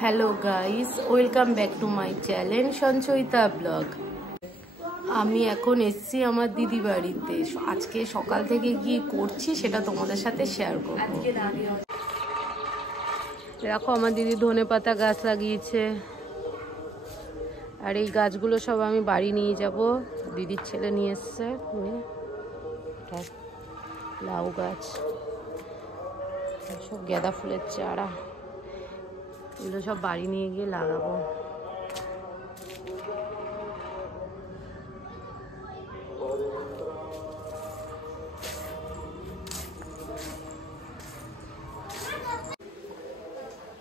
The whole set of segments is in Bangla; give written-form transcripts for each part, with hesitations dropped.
Hello guys, welcome back to my channel Sanchayita blog. আমি এখন এসেছি আমার দিদি বাড়িতে। আজকে সকাল থেকে কি করছি সেটা তোমাদের সাথে শেয়ার করব। দেখো আমার দিদি ধনেপাতা গাছ লাগিয়েছে, আর এই গাছগুলো সব আমি বাড়ি নিয়ে যাব। দিদির ছেলে নিয়ে এসছে লাউ গাছ, সব গাঁদা ফুলের চারা, এগুলো সব বাড়ি নিয়ে গিয়ে লাগাবো।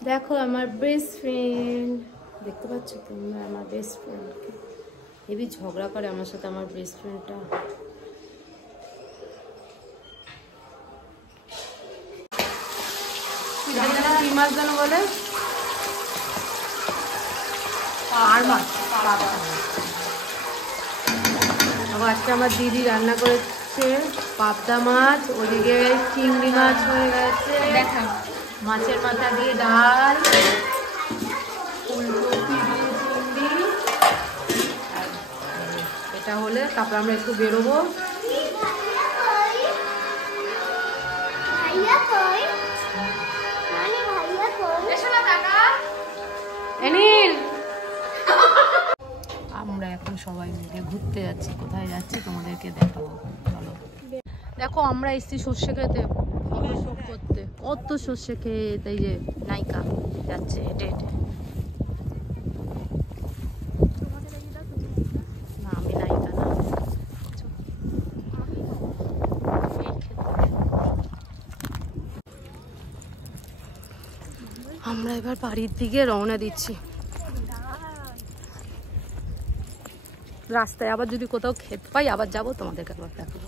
দেখো আমার বেস্ট ফ্রেন্ড, দেখতে পাচ্ছ তোমরা? আমার বেস্ট ফ্রেন্ড হেবি ঝগড়া করে আমার সাথে আমার বেস্ট ফ্রেন্ডটা। কি মাছ যেন বলে? আজকে আমার দিদি রান্না করেছে পাবদা মাছ, ওদিকে চিংড়ি মাছ হয়ে গেছে, মাছের মাথা দিয়ে ডাল, ফুলকপি দিয়ে চিংড়ি। আর এটা হলে তারপর আমরা একটু বেরোবো। আমরা এখন সবাই মিলে ঘুরতে যাচ্ছি। কোথায় যাচ্ছি তোমাদেরকে দেখাবো, চলো। দেখো আমরা এসছি সর্ষে খেতে ফটোশুট করতে। কত সর্ষে খেতে, এই যে নায়িকা যাচ্ছে হেঁটে হেঁটে। না আমি নায়িকা না। আমরা এবার বাড়ির দিকে রওনা দিচ্ছি। রাস্তায় আবার যদি কোথাও ক্ষেত পাই আবার যাবো, তোমাদেরকে আবার দেখাবো।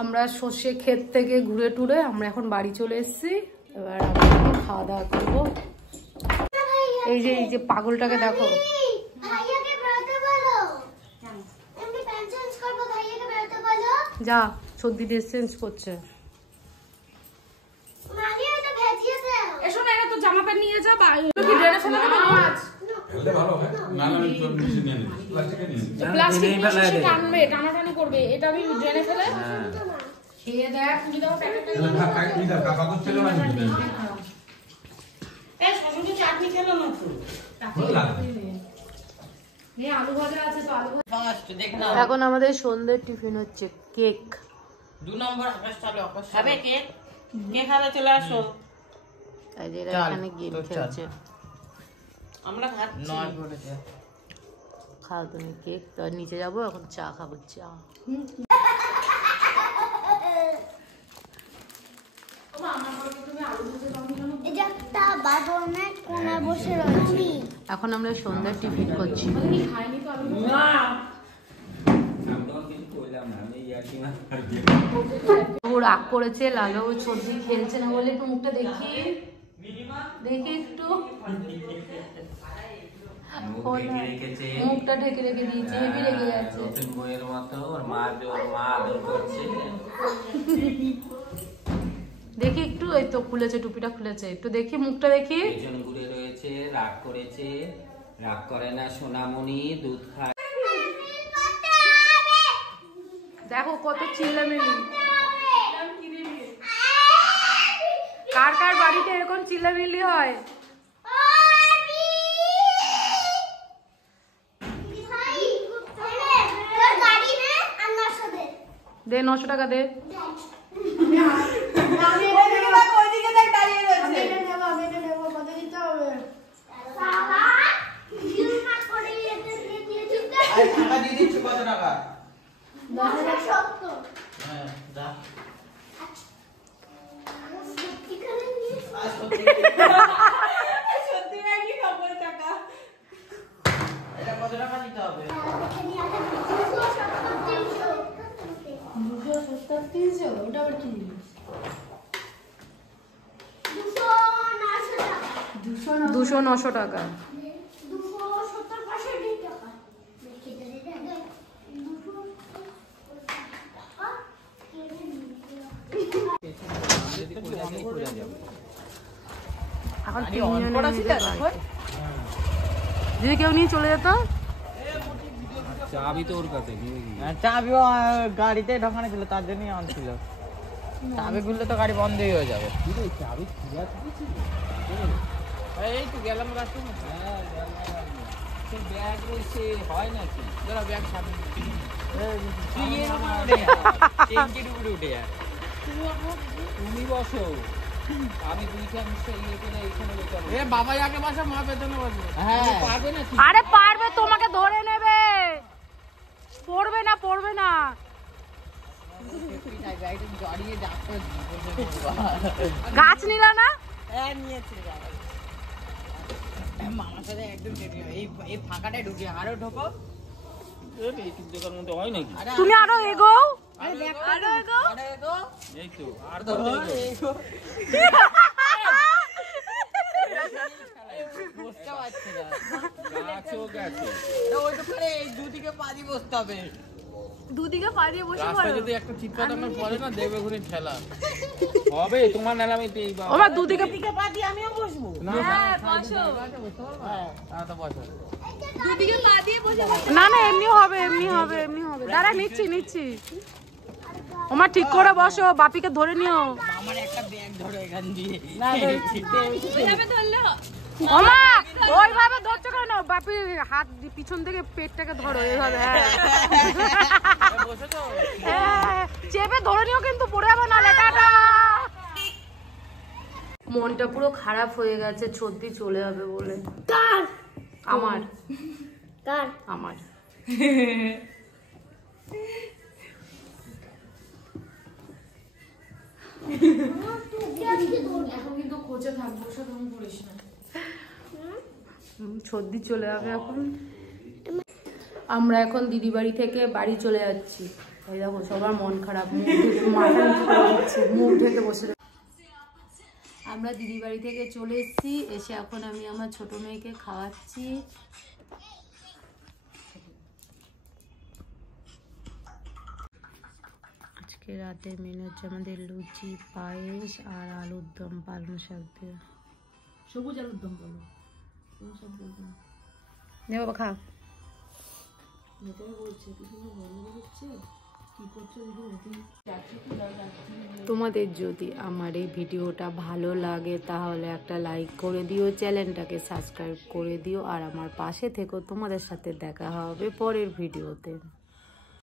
আমরা সর্ষে ক্ষেত থেকে ঘুরে টুরে আমরা এখন বাড়ি চলে এসেছি। এবার আমরা খাওয়া দাওয়া করবো। এই যে পাগলটাকে দেখো, যা সর্দি ড্রেস চেঞ্জ করছে। জামা প্যান্ট নিয়ে যা, টানাটানি করবে, এটা আমি ড্রেনে ফেলে খেয়ে দেখ। চাটনি খেলো না তো, আলু ভাজা আছে তো আলু ভাজা। এখন আমাদের সন্ধ্যের টিফিন হচ্ছে কেক। 2 নম্বর আকাশ চলে, আকাশ খাবে কেক? কে খাবে? চলে আসো। এই যে এখানে গেম খেলছে, আমরা খাচ্ছি। 9 করেছে, খাও তুমি কেক। তো নিচে যাবো এখন, চা খাবো। চা এখন আমরা সন্ধ্যার টিফিন করছি। ও রাগ করেছে, লাগাবো সর্দি খেলছে না বলে। একটু মুখটা দেখি একটু, মুখটা ঢেকে রেখে দিয়েছে, হেবি রেগে যাচ্ছে। দেখি একটু, এই তো খুলেছে, টুপিটা খুলেছে, একটু দেখি মুখটা দেখি। ঘুরে রয়েছে, রাগ করেছে। রাগ করে না সোনামণি, দুধ খায়। দেখো কত চিল্লামিল্লি। কার কার বাড়িতে এরকম চিল্লামিল্লি হয়? দে 900 টাকা দে। ওটা আবার কি? 200-900 টাকা। এখন যদি কেউ নিয়ে চলে যেত, চাবি তো ওর কাছে, চাবিও গাড়িতে ঢোকানো ছিল, তার জন্যই আনছিল। চাবি খুললে তো গাড়ি বন্ধই হয়ে যাবে। চাবি খুঁজা দিয়েছি, এই তো গেলাম রাস্তা। ব্যাগ রয়েছে, হয় নাকি? ব্যাগ সামনে তুমি বসো, আমি বাবা আগে বসে, মা পেছনে বসে। পারবে না? আরে পারবে, তোমাকে ধরে নেবে, পড়বে না পড়বে না। গাছ নিলা না? মামার সাথে একদম এই ফাঁকাটাই ঢুকে আরো ঢোকো। হয় নাকি? তুমি আরো এগো, এই তো আর বসতে পারছে না, এই দুদিকে পা দিয়ে বসতে হবে। দুদিকে পা দিয়ে বসে পড়ো। যদি একটা চিৎকার পড়ে না, দেবে ঘুরে ঠেলা হবে। তোমার নালামিতে ওমা দুদিকে পা দিয়ে আমিও বসবো। হ্যাঁ বসো, তো বসো। দুদিকে পা দিয়ে বসে বসো। না না, এমনি হবে, এমনি হবে, এমনি হবে। দাঁড়া, নিচ্ছি। ওমা ঠিক করে বসো, বাপিকে ধরে নিও। আমার একটা ব্যাগ ধরো এখান দিয়ে। ওমা ওইভাবে ধরছো কেন? বাপি হাত পিছন থেকে পেটটাকে ধরো এইভাবে। হ্যাঁ, চেপে ধরে নিও, কিন্তু পড়ে যাবে না। টাটা। মনটা পুরো খারাপ হয়ে গেছে, সর্দি চলে যাবে বলে। কার? আমার। কার? আমার। এখন কিন্তু খোঁজে থাকবো, সেরকম করিস না। সর্দি চলে যাবে এখন। আমরা এখন দিদি বাড়ি থেকে বাড়ি চলে যাচ্ছি। এই দেখো সবার মন খারাপ, মাথা নিচু করে দিচ্ছে, মুখ ঢেকে বসে। আমরা দিদি বাড়ি থেকে চলে এসেছি, এসে এখন আমি আমার ছোট মেয়েকে খাওয়াচ্ছি। আজকে রাতের মেনু হচ্ছে আমাদের লুচি, পায়েস আর আলুর দম, পালং শাক দিয়ে। সবুজ আলুর দম বলো, নে বাবা খা। তোমাদের যদি আমার এই ভিডিওটা ভালো লাগে তাহলে একটা লাইক করে দিও, চ্যানেলটাকে সাবস্ক্রাইব করে দিও, আর আমার পাশে থেকো। তোমাদের সাথে দেখা হবে পরের ভিডিওতে।